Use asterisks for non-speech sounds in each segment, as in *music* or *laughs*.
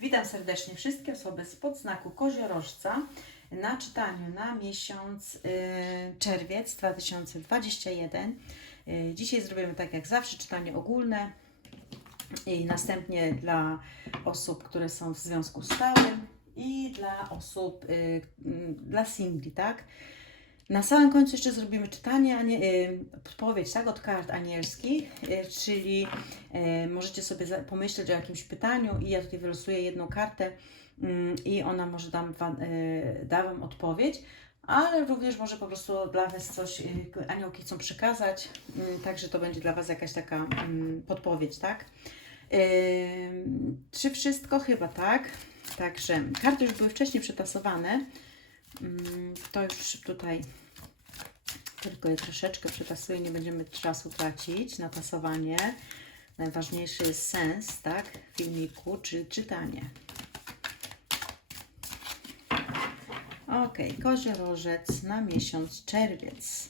Witam serdecznie wszystkie osoby spod znaku koziorożca na czytaniu na miesiąc y, czerwiec 2021. Y, dzisiaj zrobimy tak jak zawsze czytanie ogólne i następnie dla osób, które są w związku stałym i dla osób, y, dla singli, tak? Na samym końcu jeszcze zrobimy czytanie, anie, y, podpowiedź tak, od kart anielskich, y, czyli y, możecie sobie pomyśleć o jakimś pytaniu i ja tutaj wylosuję jedną kartę mm, i ona może dam wam, y, da Wam odpowiedź, ale również może po prostu dla Was coś aniołki chcą przekazać, także to będzie dla Was jakaś taka mm, podpowiedź, tak? Y, czy wszystko? Chyba tak. Także karty już były wcześniej przetasowane. Mm, To już tutaj tylko je troszeczkę przetasuję, nie będziemy czasu tracić na tasowanie. Najważniejszy jest sens, tak, filmiku, czyli czytanie. Ok, koziorożec na miesiąc czerwiec.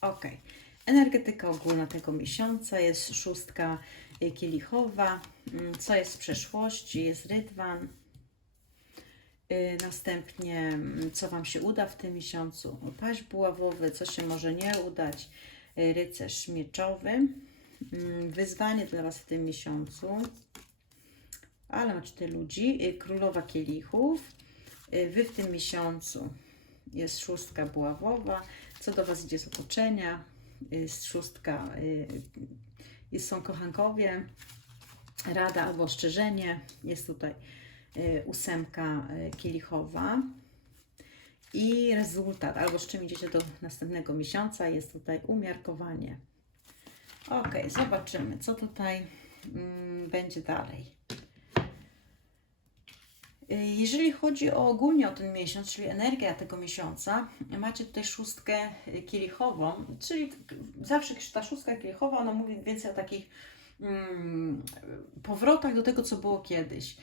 Ok, energetyka ogólna tego miesiąca jest szóstka kielichowa. Mm, Co jest z przeszłości? Jest rydwan. Y, Następnie, mm, co Wam się uda w tym miesiącu? Paść buławowy, co się może nie udać? Y, Rycerz mieczowy. Mm, Wyzwanie dla Was w tym miesiącu. Ale macie ludzi. Y, Królowa kielichów. Wy w tym miesiącu jest szóstka buławowa. Co do Was idzie z otoczenia? Jest szóstka, y, y, są kochankowie. Rada albo ostrzeżenie. Jest tutaj y, ósemka y, kielichowa. I rezultat, albo z czym idziecie do następnego miesiąca, jest tutaj umiarkowanie. Ok, zobaczymy, co tutaj mm, będzie dalej. Jeżeli chodzi o ogólnie o ten miesiąc, czyli energia tego miesiąca, macie tutaj szóstkę kielichową, czyli zawsze ta szóstka kielichowa, ona mówi więcej o takich mm, powrotach do tego, co było kiedyś.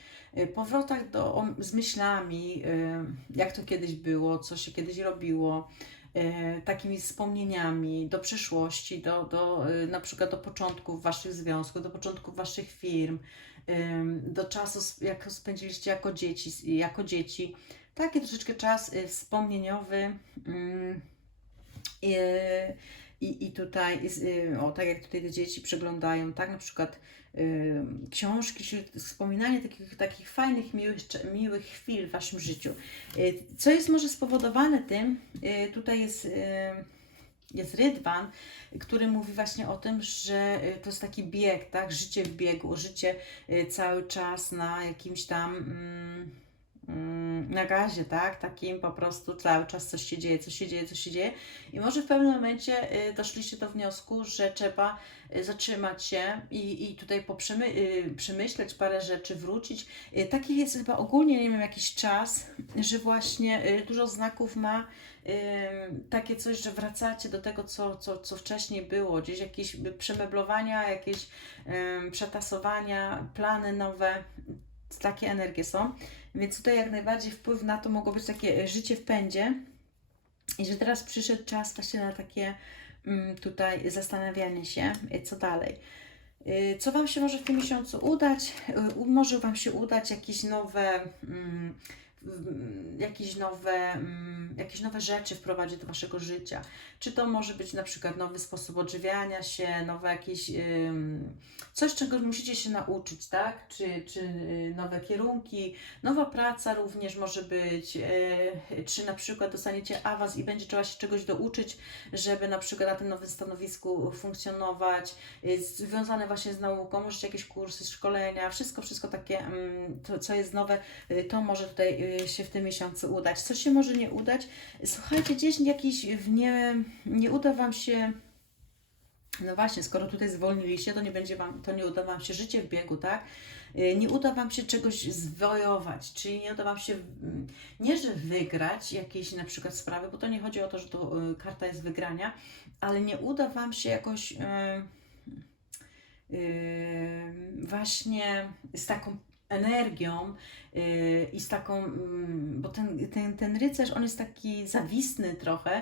Powrotach do, o, z myślami, y, jak to kiedyś było, co się kiedyś robiło, takimi wspomnieniami do przeszłości, do, do, y, na przykład do początków Waszych związków, do początków Waszych firm, do czasu, jak spędziliście jako dzieci, jako dzieci. Taki troszeczkę czas y, wspomnieniowy. ym, i, i, tutaj, o, tak jak tutaj te dzieci przeglądają, tak na przykład książki, czyli wspominanie takich, takich fajnych, miłych, miłych chwil w Waszym życiu. Y, co jest może spowodowane tym, y, tutaj jest, y, jest rydwan, który mówi właśnie o tym, że to jest taki bieg, tak, życie w biegu, życie cały czas na jakimś tam... Mm, na gazie, tak? Takim po prostu cały czas coś się dzieje, coś się dzieje, coś się dzieje. I może w pewnym momencie y, doszliście do wniosku, że trzeba y, zatrzymać się i, i tutaj y, przemyśleć parę rzeczy, wrócić. Taki jest chyba ogólnie, nie wiem, jakiś czas, że właśnie dużo znaków ma takie coś, że wracacie do tego, co, co, co wcześniej było, gdzieś jakieś przemeblowania, jakieś przetasowania, plany nowe, takie energie są. Więc tutaj jak najbardziej wpływ na to mogło być takie e, życie w pędzie i że teraz przyszedł czas właśnie na takie mm, tutaj zastanawianie się, e, co dalej. Y, Co Wam się może w tym miesiącu udać? Może Wam się udać jakieś nowe, mm, jakieś nowe, mm, jakieś nowe rzeczy wprowadzić do Waszego życia. Czy to może być na przykład nowy sposób odżywiania się, nowe jakieś, coś czego musicie się nauczyć, tak? Czy, czy y, nowe kierunki, nowa praca również może być, y, czy na przykład dostaniecie awans i będzie trzeba się czegoś douczyć, żeby na przykład na tym nowym stanowisku funkcjonować, y, związane właśnie z nauką, możecie jakieś kursy, szkolenia, wszystko, wszystko takie, mm, to, co jest nowe, to może tutaj się w tym miesiącu udać. Co się może nie udać? Słuchajcie, gdzieś jakiś w nie, nie uda Wam się no właśnie, skoro tutaj zwolniliście, to nie będzie wam, to nie uda Wam się życie w biegu, tak? Y, Nie uda Wam się czegoś zwojować, czyli nie uda Wam się, mm, nie że wygrać jakieś na przykład sprawy, bo to nie chodzi o to, że to y, karta jest wygrania, ale nie uda Wam się jakoś y, y, właśnie z taką energią y, i z taką, mm, bo ten, ten, ten rycerz, on jest taki zawistny trochę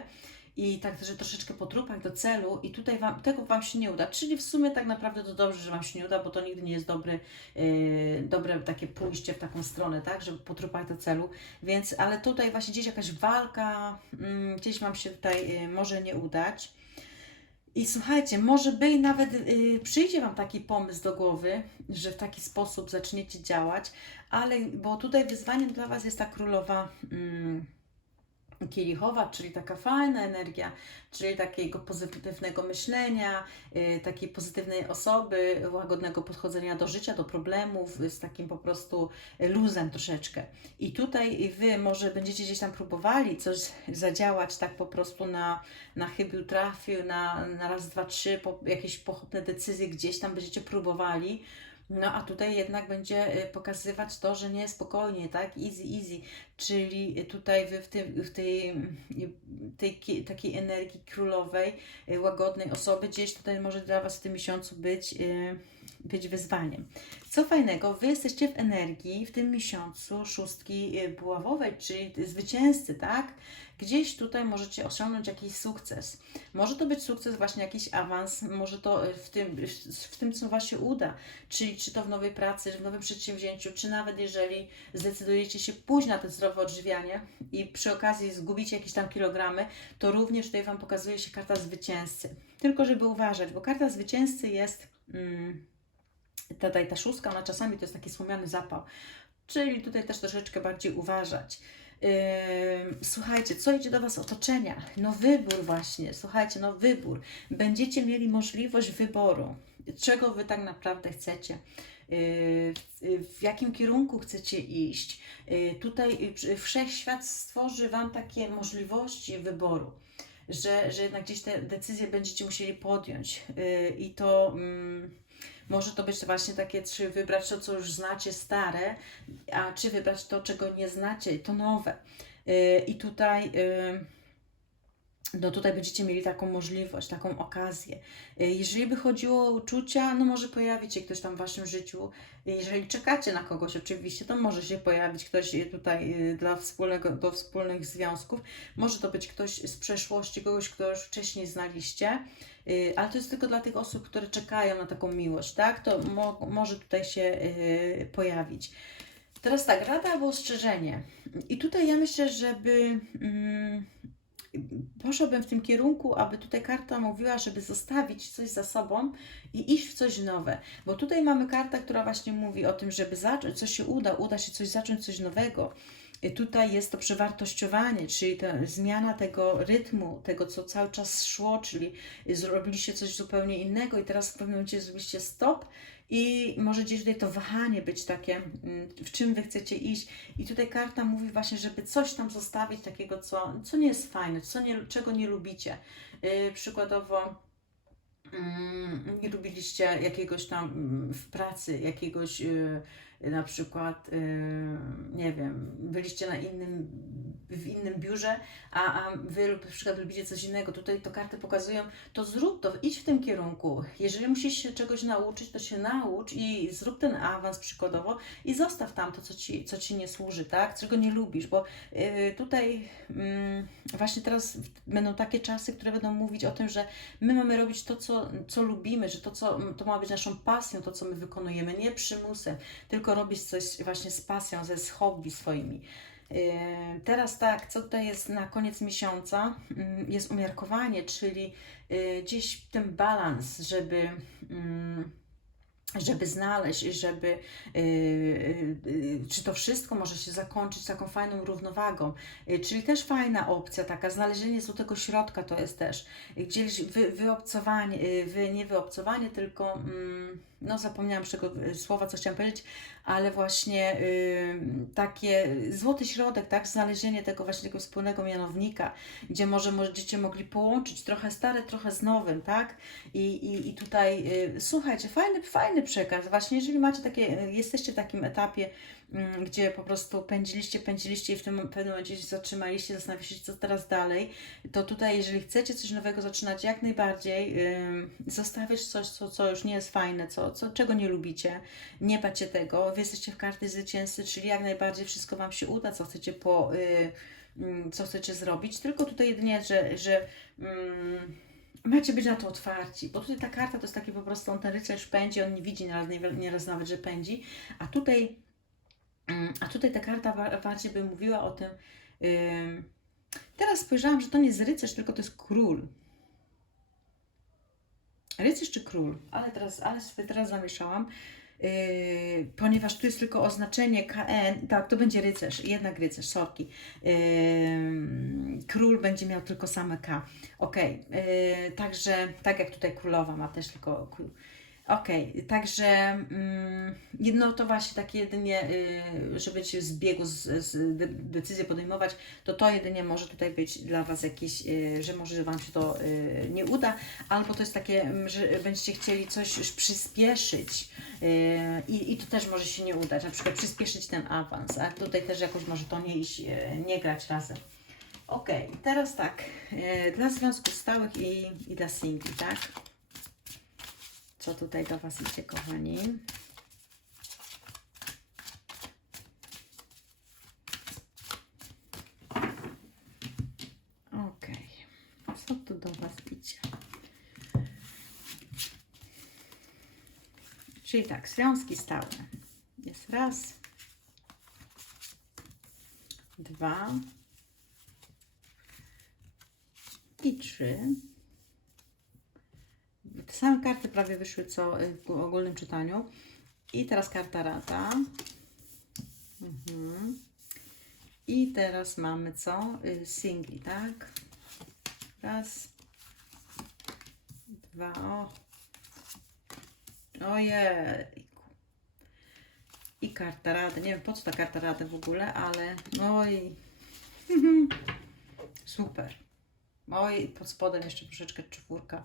i tak, że troszeczkę po trupach do celu i tutaj wam, tego Wam się nie uda. Czyli w sumie tak naprawdę to dobrze, że Wam się nie uda, bo to nigdy nie jest dobry, yy, dobre takie pójście w taką stronę, tak, żeby po trupach do celu. Więc, ale tutaj właśnie gdzieś jakaś walka, mm, gdzieś Wam się tutaj yy, może nie udać. I słuchajcie, może by nawet y, przyjdzie Wam taki pomysł do głowy, że w taki sposób zaczniecie działać, ale bo tutaj wyzwaniem dla Was jest ta królowa mm, kielichowa, czyli taka fajna energia, czyli takiego pozytywnego myślenia, y, takiej pozytywnej osoby, łagodnego podchodzenia do życia, do problemów, y, z takim po prostu luzem troszeczkę. I tutaj Wy może będziecie gdzieś tam próbowali coś *laughs* zadziałać tak po prostu na, na chybił trafił, na, na raz, dwa, trzy, po, jakieś pochopne decyzje gdzieś tam będziecie próbowali, no a tutaj jednak będzie y, pokazywać to, że nie spokojnie, tak? Easy, easy. Czyli tutaj wy w, tym, w tej, y, tej ki- takiej energii królowej, y, łagodnej osoby, gdzieś tutaj może dla Was w tym miesiącu być, być wyzwaniem. Co fajnego, Wy jesteście w energii w tym miesiącu szóstki buławowej, czyli zwycięzcy, tak? Gdzieś tutaj możecie osiągnąć jakiś sukces. Może to być sukces, właśnie jakiś awans, może to y, w tym, w tym co Was się uda, czyli czy to w nowej pracy, w nowym przedsięwzięciu, czy nawet jeżeli zdecydujecie się pójść na to zdrowe odżywianie i przy okazji zgubicie jakieś tam kilogramy, to również tutaj Wam pokazuje się karta zwycięzcy. Tylko żeby uważać, bo karta zwycięzcy jest... Mm, tutaj ta szóstka, ona czasami to jest taki słomiany zapał. Czyli tutaj też troszeczkę bardziej uważać. Yy, słuchajcie, co idzie do Was otoczenia? No wybór właśnie, słuchajcie, no wybór. Będziecie mieli możliwość wyboru, czego Wy tak naprawdę chcecie. Yy, w jakim kierunku chcecie iść. Yy, tutaj yy, wszechświat stworzy Wam takie możliwości wyboru, że, że jednak gdzieś te decyzje będziecie musieli podjąć. Yy, I to. mm, może to być właśnie takie, czy wybrać to, co już znacie, stare, a czy wybrać to, czego nie znacie, to nowe. Yy, I tutaj. Yy, no tutaj będziecie mieli taką możliwość, taką okazję. Yy, Jeżeli by chodziło o uczucia, no może pojawić się ktoś tam w Waszym życiu. Jeżeli czekacie na kogoś oczywiście, to może się pojawić ktoś tutaj dla wspólnego, do wspólnych związków. Może to być ktoś z przeszłości, kogoś, kto już wcześniej znaliście. Yy, Ale to jest tylko dla tych osób, które czekają na taką miłość, tak? To mo może tutaj się yy, pojawić. Teraz tak, rada albo ostrzeżenie. I tutaj ja myślę, żeby mm, poszłabym w tym kierunku, aby tutaj karta mówiła, żeby zostawić coś za sobą i iść w coś nowe. Bo tutaj mamy kartę, która właśnie mówi o tym, żeby zacząć, coś się uda, uda się coś zacząć, coś nowego. Tutaj jest to przewartościowanie, czyli zmiana tego rytmu, tego co cały czas szło, czyli zrobiliście coś zupełnie innego i teraz w pewnym momencie zrobiliście stop i może gdzieś tutaj to wahanie być takie, mm, w czym Wy chcecie iść. I tutaj karta mówi właśnie, żeby coś tam zostawić takiego, co, co nie jest fajne, co nie, czego nie lubicie. Yy, przykładowo mm, nie lubiliście jakiegoś tam mm, w pracy, jakiegoś yy, na przykład, yy, nie wiem, byliście na innym, w innym biurze, a, a wy lub na przykład lubicie coś innego, tutaj to karty pokazują, to zrób to, idź w tym kierunku. Jeżeli musisz się czegoś nauczyć, to się naucz i zrób ten awans przykładowo i zostaw tam to, co ci, co ci nie służy, tak? Czego nie lubisz, bo yy, tutaj yy, właśnie teraz będą takie czasy, które będą mówić o tym, że my mamy robić to, co, co lubimy, że to, co, to ma być naszą pasją, to, co my wykonujemy, nie przymusem, tylko robić coś właśnie z pasją, ze z hobby swoimi. Yy, Teraz tak, co tutaj jest na koniec miesiąca, mm, jest umiarkowanie, czyli yy, gdzieś ten balans, żeby, mm, żeby znaleźć, żeby yy, czy to wszystko może się zakończyć taką fajną równowagą. Czyli też fajna opcja, taka znalezienie złotego środka to jest też. Gdzieś wy, wyobcowanie, wy, nie wyobcowanie, tylko mm, no zapomniałam czego słowa, co chciałam powiedzieć, ale właśnie y, takie złoty środek, tak, znalezienie tego właśnie tego wspólnego mianownika, gdzie może będziecie mogli połączyć trochę stare, trochę z nowym, tak, i, i, i tutaj y, słuchajcie, fajny, fajny przekaz, właśnie jeżeli macie takie, y, jesteście w takim etapie, gdzie po prostu pędziliście, pędziliście i w tym pewnym momencie się zatrzymaliście, zastanawialiście się, co teraz dalej, to tutaj, jeżeli chcecie coś nowego zaczynać, jak najbardziej yy, coś, co, co już nie jest fajne, co, co, czego nie lubicie, nie bacie tego, wy jesteście w karty zwycięzcy, czyli jak najbardziej wszystko Wam się uda, co chcecie po, yy, mm, co chcecie zrobić, tylko tutaj jedynie, że, że mm, macie być na to otwarci, bo tutaj ta karta to jest taki po prostu, on ten rycerz pędzi, on nie widzi nieraz, nieraz nawet, że pędzi, a tutaj, mm, a tutaj ta karta ba- bardziej by mówiła o tym, ym, teraz spojrzałam, że to nie jest rycerz, tylko to jest król. Rycerz czy król? Ale teraz, ale sobie teraz zamieszałam. Yy, ponieważ tu jest tylko oznaczenie KN, tak, to będzie rycerz, jednak rycerz, sorki. Król będzie miał tylko same K. Yy, także tak jak tutaj królowa ma też tylko król. Okej, także mm, no to właśnie takie jedynie, yy, żeby się z biegu z, z de, decyzję podejmować, to to jedynie może tutaj być dla Was jakieś, yy, że może Wam się to yy, nie uda, albo to jest takie, mm, że będziecie chcieli coś już przyspieszyć yy, i, to też może się nie udać, na przykład przyspieszyć ten awans, a tutaj też jakoś może to nie iść, nie grać razem. Ok, teraz tak, dla związków stałych i, i dla singli, tak? Co tutaj do Was idzie, kochani? Ok, co tu do Was idzie? Czyli tak, związki stałe. Jest raz, dwa i trzy. Same karty prawie wyszły co y, w ogólnym czytaniu. I teraz karta rata. Mhm. I teraz mamy co? Y, Singli, tak? Raz. Dwa. O. Ojejku. I karta rady. Nie wiem po co ta karta rady w ogóle, ale i *laughs* super. Oj, pod spodem jeszcze troszeczkę czwórka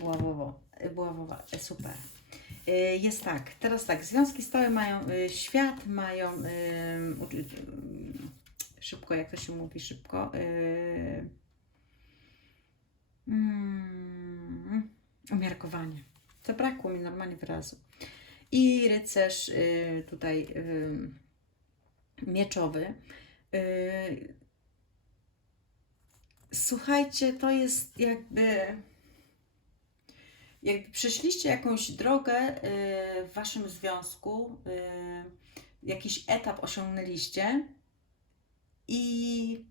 buławowo, e, buławowa, e, super. E, Jest tak, teraz tak, związki stałe mają e, świat, mają e, szybko, jak to się mówi, szybko. e, mm, umiarkowanie. Zabrakło mi normalnie wyrazu. I rycerz tutaj mieczowy. Słuchajcie, to jest jakby. Jakby przeszliście jakąś drogę y, w waszym związku, y, jakiś etap osiągnęliście i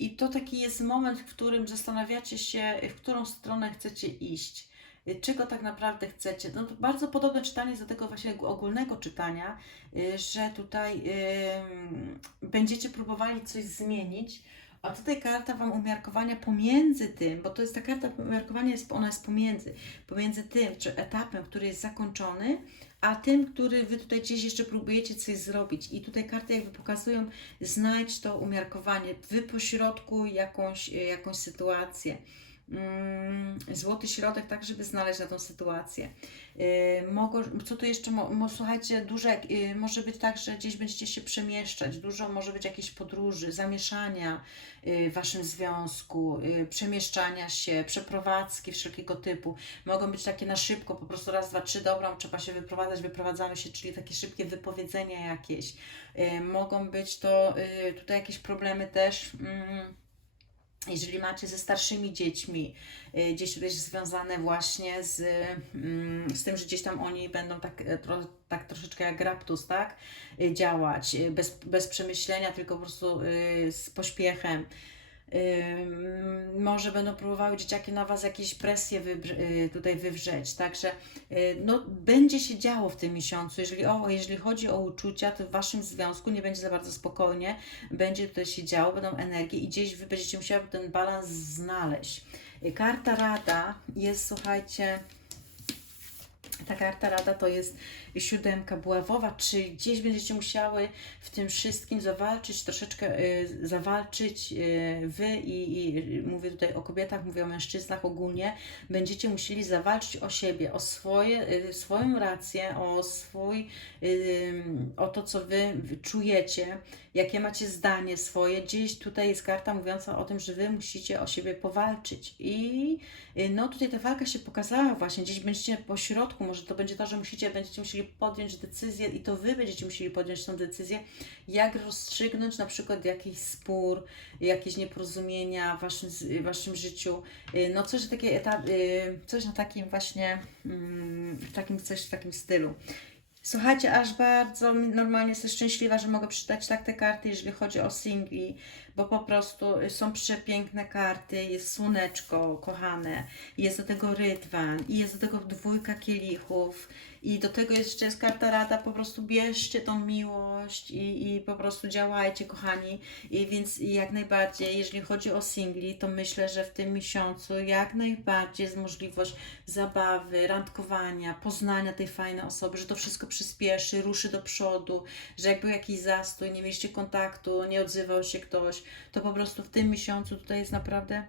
i to taki jest moment, w którym zastanawiacie się, w którą stronę chcecie iść, y, czego tak naprawdę chcecie. No, bardzo podobne czytanie do tego właśnie ogólnego czytania, że tutaj ym, będziecie próbowali coś zmienić, a tutaj karta Wam umiarkowania pomiędzy tym, bo to jest ta karta umiarkowania, jest, ona jest pomiędzy, pomiędzy tym, czy etapem, który jest zakończony, a tym, który Wy tutaj gdzieś jeszcze próbujecie coś zrobić. I tutaj karty jakby pokazują, znajdź to umiarkowanie, Wy pośrodku jakąś, jakąś sytuację. Mm, Złoty środek, tak, żeby znaleźć na tą sytuację. Yy, mogą, co tu jeszcze, słuchajcie, jak- yy, może być tak, że gdzieś będziecie się przemieszczać, dużo może być jakiejś podróży, zamieszania yy, w Waszym związku, przemieszczania się, przeprowadzki wszelkiego typu. Mogą być takie na szybko, po prostu raz, dwa, trzy, dobra, trzeba się wyprowadzać, wyprowadzamy się, czyli takie szybkie wypowiedzenia jakieś. Mogą być to tutaj jakieś problemy też. mm, jeżeli macie ze starszymi dziećmi, y, gdzieś tutaj związane właśnie z, mm, z tym, że gdzieś tam oni będą tak, e, tro, tak troszeczkę jak raptus, tak, y, działać, y, bez, bez przemyślenia, tylko po prostu z pośpiechem. Ym, może będą próbowały dzieciaki na Was jakieś presje wybrze- y, tutaj wywrzeć, także y, no, będzie się działo w tym miesiącu. Jeżeli, o, jeżeli chodzi o uczucia, to w Waszym związku nie będzie za bardzo spokojnie, będzie tutaj się działo, będą energie i gdzieś Wy będziecie musiały ten balans znaleźć. Y, Karta Rada jest, słuchajcie, ta karta rada to jest siódemka buławowa, czyli gdzieś będziecie musiały w tym wszystkim zawalczyć, troszeczkę y, zawalczyć y, wy i, i mówię tutaj o kobietach, mówię o mężczyznach ogólnie, będziecie musieli zawalczyć o siebie, o swoje, y, swoją rację, o swój, o to, co wy czujecie, jakie macie zdanie swoje. Gdzieś tutaj jest karta mówiąca o tym, że wy musicie o siebie powalczyć i no tutaj ta walka się pokazała właśnie, gdzieś będziecie po środku może to będzie to, że musicie, będziecie musieli podjąć decyzję i to Wy będziecie musieli podjąć tą decyzję, jak rozstrzygnąć na przykład jakiś spór, jakieś nieporozumienia w Waszym, w waszym życiu, Y, no coś, takie etap, y, coś na takim właśnie, mm, takim, coś w takim stylu. Słuchajcie, aż bardzo normalnie jestem szczęśliwa, że mogę przeczytać tak te karty, jeżeli chodzi o singli, bo po prostu są przepiękne karty, jest słoneczko kochane, jest do tego rydwan i jest do tego dwójka kielichów i do tego jeszcze jest karta rada, po prostu bierzcie tą miłość i, i po prostu działajcie kochani, i więc jak najbardziej, jeżeli chodzi o singli, to myślę, że w tym miesiącu jak najbardziej jest możliwość zabawy, randkowania, poznania tej fajnej osoby, że to wszystko przyspieszy, ruszy do przodu, że jak był jakiś zastój, nie mieliście kontaktu, nie odzywał się ktoś, to po prostu w tym miesiącu tutaj jest naprawdę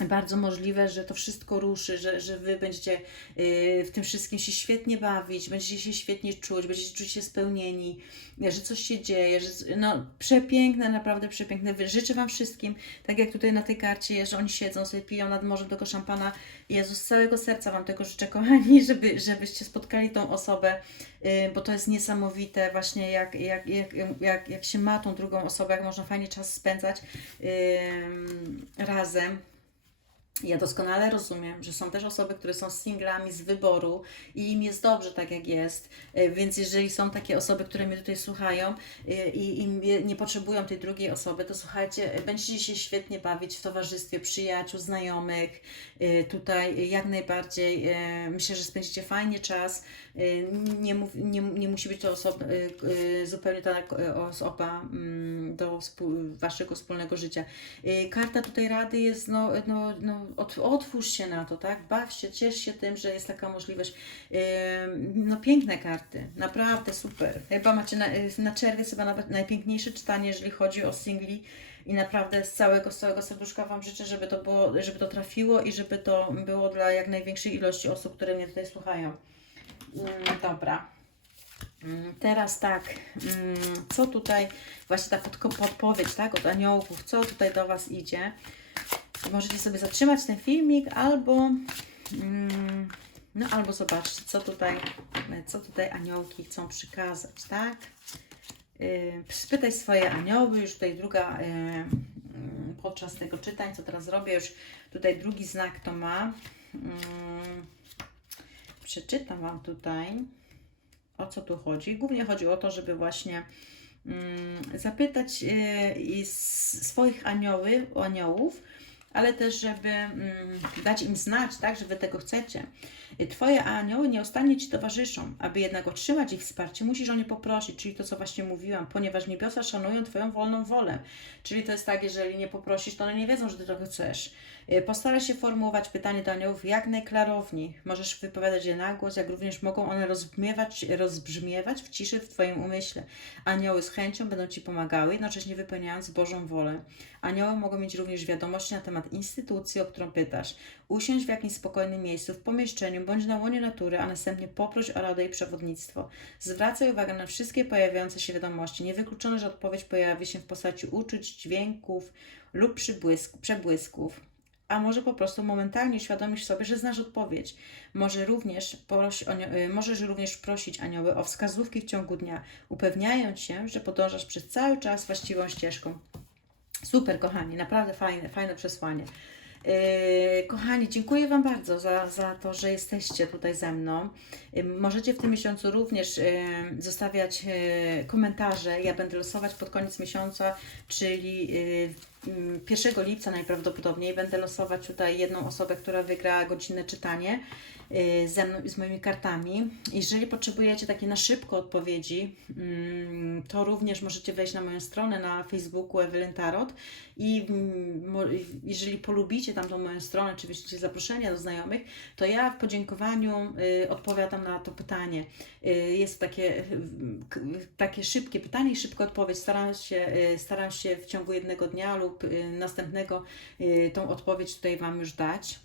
bardzo możliwe, że to wszystko ruszy, że, że Wy będziecie yy, w tym wszystkim się świetnie bawić, będziecie się świetnie czuć, będziecie czuć się spełnieni, że coś się dzieje, że no przepiękne, naprawdę przepiękne. Życzę Wam wszystkim, tak jak tutaj na tej karcie że oni siedzą sobie, piją nad morzem tego szampana. Jezus, z całego serca Wam tego życzę, kochani, *laughs* żeby, żebyście spotkali tą osobę, yy, bo to jest niesamowite właśnie, jak, jak, jak, jak, jak się ma tą drugą osobę, jak można fajnie czas spędzać razem. Ja doskonale rozumiem, że są też osoby, które są singlami z wyboru i im jest dobrze tak, jak jest. E, Więc jeżeli są takie osoby, które mnie tutaj słuchają e, i, i nie- potrzebują tej drugiej osoby, to słuchajcie, e, będziecie się świetnie bawić w towarzystwie przyjaciół, znajomych. Tutaj jak najbardziej myślę, że spędzicie fajnie czas. Nie, nie, nie musi być to osoba, e, e, zupełnie ta osoba do waszego wspólnego życia. Karta tutaj rady jest, no, no, no otwórz się na to, tak? Baw się, ciesz się tym, że jest taka możliwość. No piękne karty, naprawdę super. Chyba macie na, y, na czerwiec chyba nawet najpiękniejsze czytanie, jeżeli chodzi o singli. I naprawdę z całego, z całego serduszka Wam życzę, żeby to, było, żeby to trafiło i żeby to było dla jak największej ilości osób, które mnie tutaj słuchają. Dobra. Teraz tak, co tutaj, właśnie ta podpowiedź, tak, od aniołków, co tutaj do Was idzie. Możecie sobie zatrzymać ten filmik albo, mm, no albo zobaczcie, co tutaj, co tutaj aniołki chcą przekazać, tak. Spytaj swoje anioły, już tutaj druga, yy, mm, podczas tego czytań, co teraz robię, już tutaj drugi znak to ma. Mm, przeczytam Wam tutaj o co tu chodzi. Głównie chodzi o to, żeby właśnie zapytać s- swoich anioły, aniołów, ale też, żeby mm, dać im znać, tak, że Wy tego chcecie. E, Twoje anioły nieustannie Ci towarzyszą. Aby jednak otrzymać ich wsparcie, musisz o nie poprosić, czyli to, co właśnie mówiłam, ponieważ niebiosa szanują Twoją wolną wolę. Czyli to jest tak, jeżeli nie poprosisz, to one nie wiedzą, że Ty tego chcesz. Y, Postaraj się formułować pytanie do aniołów jak najklarowniej. Możesz wypowiadać je na głos, jak również mogą one rozbrzmiewać, rozbrzmiewać w ciszy w Twoim umyśle. Anioły z chęcią będą Ci pomagały, jednocześnie wypełniając Bożą wolę. Anioły mogą mieć również wiadomości na temat instytucji, o którą pytasz. Usiądź w jakimś spokojnym miejscu, w pomieszczeniu bądź na łonie natury, a następnie poproś o radę i przewodnictwo. Zwracaj uwagę na wszystkie pojawiające się wiadomości. Niewykluczone, że odpowiedź pojawi się w postaci uczuć, dźwięków lub przebłysków a może po prostu momentalnie uświadomisz sobie, że znasz odpowiedź. Może również y, możesz również prosić anioły o wskazówki w ciągu dnia, upewniając się, że podążasz przez cały czas właściwą ścieżką. Super, kochani, naprawdę fajne, fajne przesłanie. Yy, kochani, dziękuję Wam bardzo za, za to, że jesteście tutaj ze mną. Yy, możecie w tym miesiącu również yy, zostawiać komentarze. Ja będę losować pod koniec miesiąca, czyli yy, mm, 1 lipca najprawdopodobniej będę losować tutaj jedną osobę, która wygra godzinne czytanie ze mną i z moimi kartami. Jeżeli potrzebujecie takie na szybko odpowiedzi, mm, to również możecie wejść na moją stronę na Facebooku Ewelyn Tarot i mm, jeżeli polubicie tam tą moją stronę, czy wyślecie zaproszenia do znajomych, to ja w podziękowaniu y, odpowiadam na to pytanie. Y, jest takie, y, takie szybkie pytanie i szybka odpowiedź. Staram się, y, staram się w ciągu jednego dnia lub y, następnego y, tą odpowiedź tutaj Wam już dać.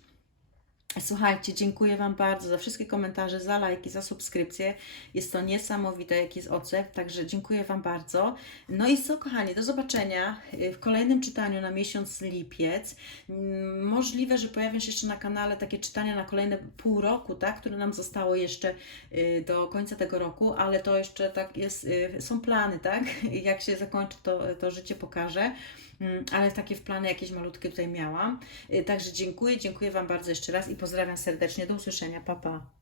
Słuchajcie, dziękuję Wam bardzo za wszystkie komentarze, za lajki, za subskrypcje. Jest to niesamowite, jaki jest odzew, także dziękuję Wam bardzo. No i co, kochani, do zobaczenia y, w kolejnym czytaniu na miesiąc lipiec. Mm, Możliwe, że pojawią się jeszcze na kanale takie czytania na kolejne pół roku, tak, które nam zostało jeszcze y, do końca tego roku, ale to jeszcze tak jest, y, są plany, tak? *laughs* Jak się zakończy, to, to życie pokaże. Mm, ale takie w plany jakieś malutkie tutaj miałam. Y, Także dziękuję, dziękuję Wam bardzo jeszcze raz i pozdrawiam serdecznie. Do usłyszenia. Pa, pa.